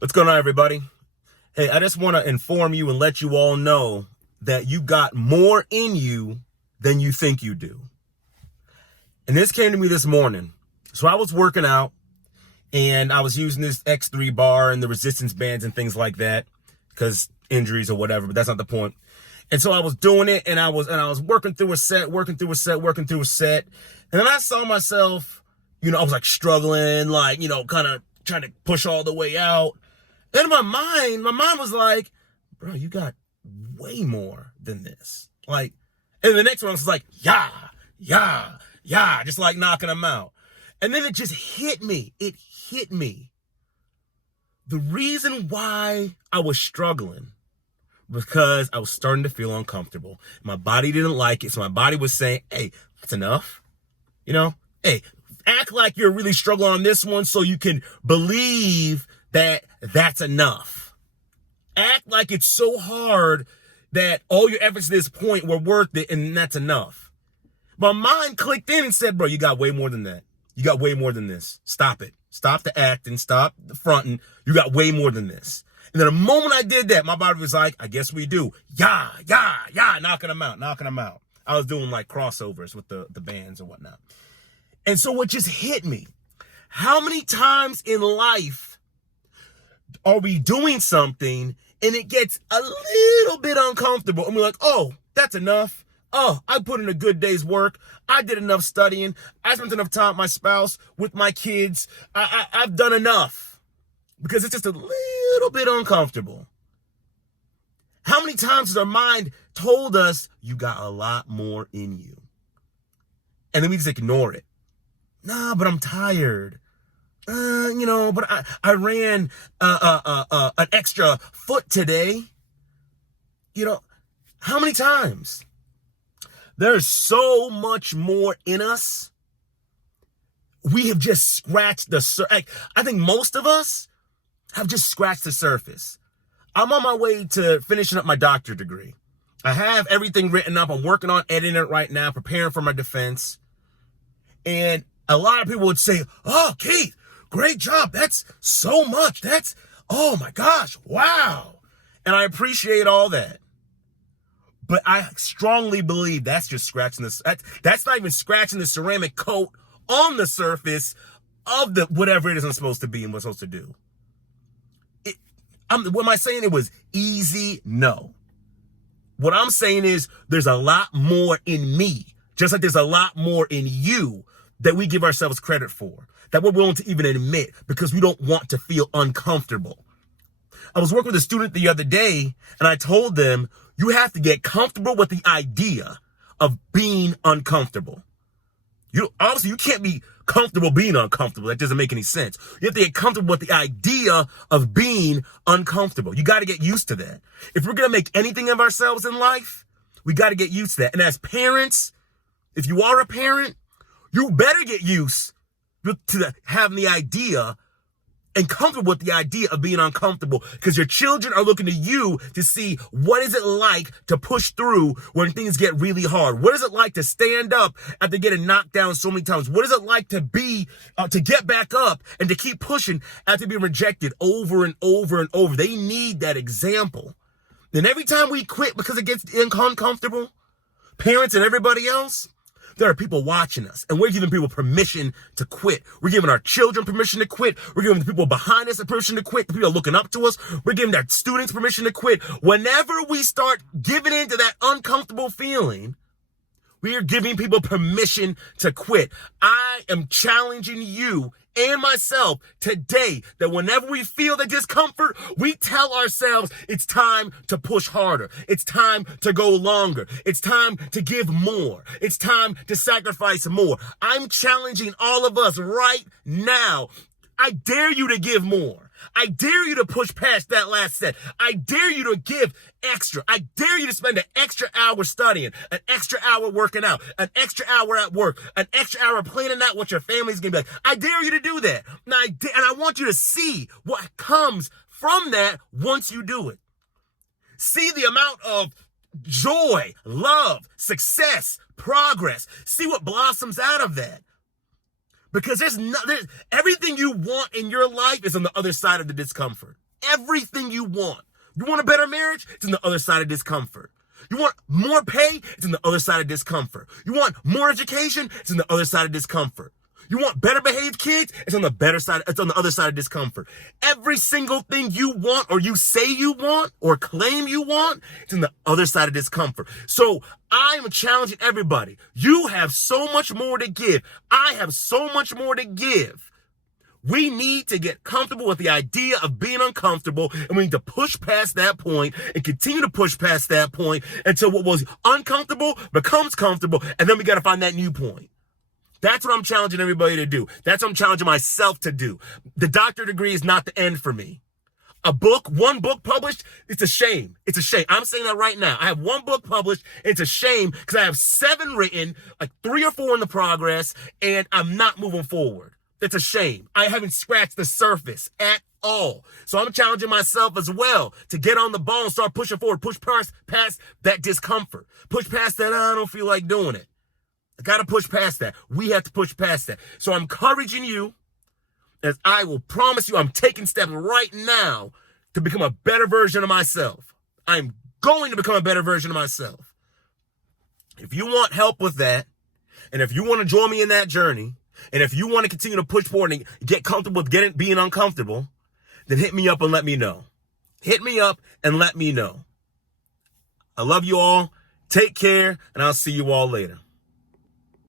What's going on, everybody? Hey, I just want to inform you and let you all know that you got more in you than you think you do. And this came to me this morning. So I was working out and I was using this X3 bar and the resistance bands and things like that because injuries or whatever, but that's not the point. And so I was doing it and I was working through a set. And then I saw myself, I was like struggling, kind of trying to push all the way out. Then my mind was like, bro, you got way more than this. And the next one was like, yeah, just like knocking them out. And then it just hit me. It hit me. The reason why I was struggling because I was starting to feel uncomfortable. My body didn't like it. So my body was saying, hey, that's enough. Hey, act like you're really struggling on this one so you can believe that that's enough. Act like it's so hard that all your efforts to this point were worth it and that's enough. My mind clicked in and said, bro, you got way more than that. You got way more than this. Stop it. Stop the acting. Stop the fronting. You got way more than this. And then the moment I did that, my body was like, I guess we do. Yeah, knocking them out. I was doing like crossovers with the bands and whatnot. And so what just hit me, how many times in life are we doing something and it gets a little bit uncomfortable and we're like, oh, that's enough. Oh, I put in a good day's work. I did enough studying. I spent enough time with my spouse, with my kids. I've done enough because it's just a little bit uncomfortable. How many times has our mind told us you got a lot more in you? And then we just ignore it. Nah, but I'm tired. But I ran an extra foot today. How many times? There's so much more in us. We have just scratched the surface. I think most of us have just scratched the surface. I'm on my way to finishing up my doctorate degree. I have everything written up. I'm working on editing it right now, preparing for my defense. And a lot of people would say, oh, Keith, great job. That's so much. Oh my gosh, wow. And I appreciate all that. But I strongly believe that's just scratching this. That's not even scratching the ceramic coat on the surface of the whatever it is I'm supposed to be and what I'm supposed to do. What am I saying? It was easy? No. What I'm saying is there's a lot more in me, just like there's a lot more in you that we give ourselves credit for, that we're willing to even admit because we don't want to feel uncomfortable. I was working with a student the other day and I told them, you have to get comfortable with the idea of being uncomfortable. Obviously, you can't be comfortable being uncomfortable. That doesn't make any sense. You have to get comfortable with the idea of being uncomfortable. You got to get used to that. If we're going to make anything of ourselves in life, we got to get used to that. And as parents, if you are a parent, you better get used to having the idea and comfortable with the idea of being uncomfortable because your children are looking to you to see what is it like to push through when things get really hard. What is it like to stand up after getting knocked down so many times? What is it like to to get back up and to keep pushing after being rejected over and over and over? They need that example. Then every time we quit because it gets uncomfortable, parents and everybody else, there are people watching us, and we're giving people permission to quit. We're giving our children permission to quit. We're giving the people behind us permission to quit. The people looking up to us, we're giving our students permission to quit. Whenever we start giving in to that uncomfortable feeling, we are giving people permission to quit. I am challenging you and myself today that whenever we feel the discomfort, we tell ourselves it's time to push harder. It's time to go longer. It's time to give more. It's time to sacrifice more. I'm challenging all of us right now. I dare you to give more. I dare you to push past that last set. I dare you to give extra. I dare you to spend an extra hour studying, an extra hour working out, an extra hour at work, an extra hour planning out what your family's going to be like. I dare you to do that. And I want you to see what comes from that once you do it. See the amount of joy, love, success, progress. See what blossoms out of that. Because there's everything you want in your life is on the other side of the discomfort. everything you want. You want a better marriage? It's on the other side of discomfort. You want more pay? It's on the other side of discomfort. You want more education? It's on the other side of discomfort. You want better behaved kids? It's on the better side. It's on the other side of discomfort. Every single thing you want or you say you want or claim you want, it's on the other side of discomfort. So I'm challenging everybody. You have so much more to give. I have so much more to give. We need to get comfortable with the idea of being uncomfortable, and we need to push past that point and continue to push past that point until what was uncomfortable becomes comfortable, and then we got to find that new point. That's what I'm challenging everybody to do. That's what I'm challenging myself to do. The doctorate degree is not the end for me. One book published, it's a shame. It's a shame. I'm saying that right now. I have one book published. It's a shame because I have 7 written, like 3 or 4 in the progress, and I'm not moving forward. It's a shame. I haven't scratched the surface at all. So I'm challenging myself as well to get on the ball and start pushing forward, push past that discomfort, push past that, I don't feel like doing it. I got to push past that. We have to push past that. So I'm encouraging you, as I will promise you, I'm taking steps right now to become a better version of myself. I'm going to become a better version of myself. If you want help with that, and if you want to join me in that journey, and if you want to continue to push forward and get comfortable with being uncomfortable, then hit me up and let me know. Hit me up and let me know. I love you all. Take care, and I'll see you all later.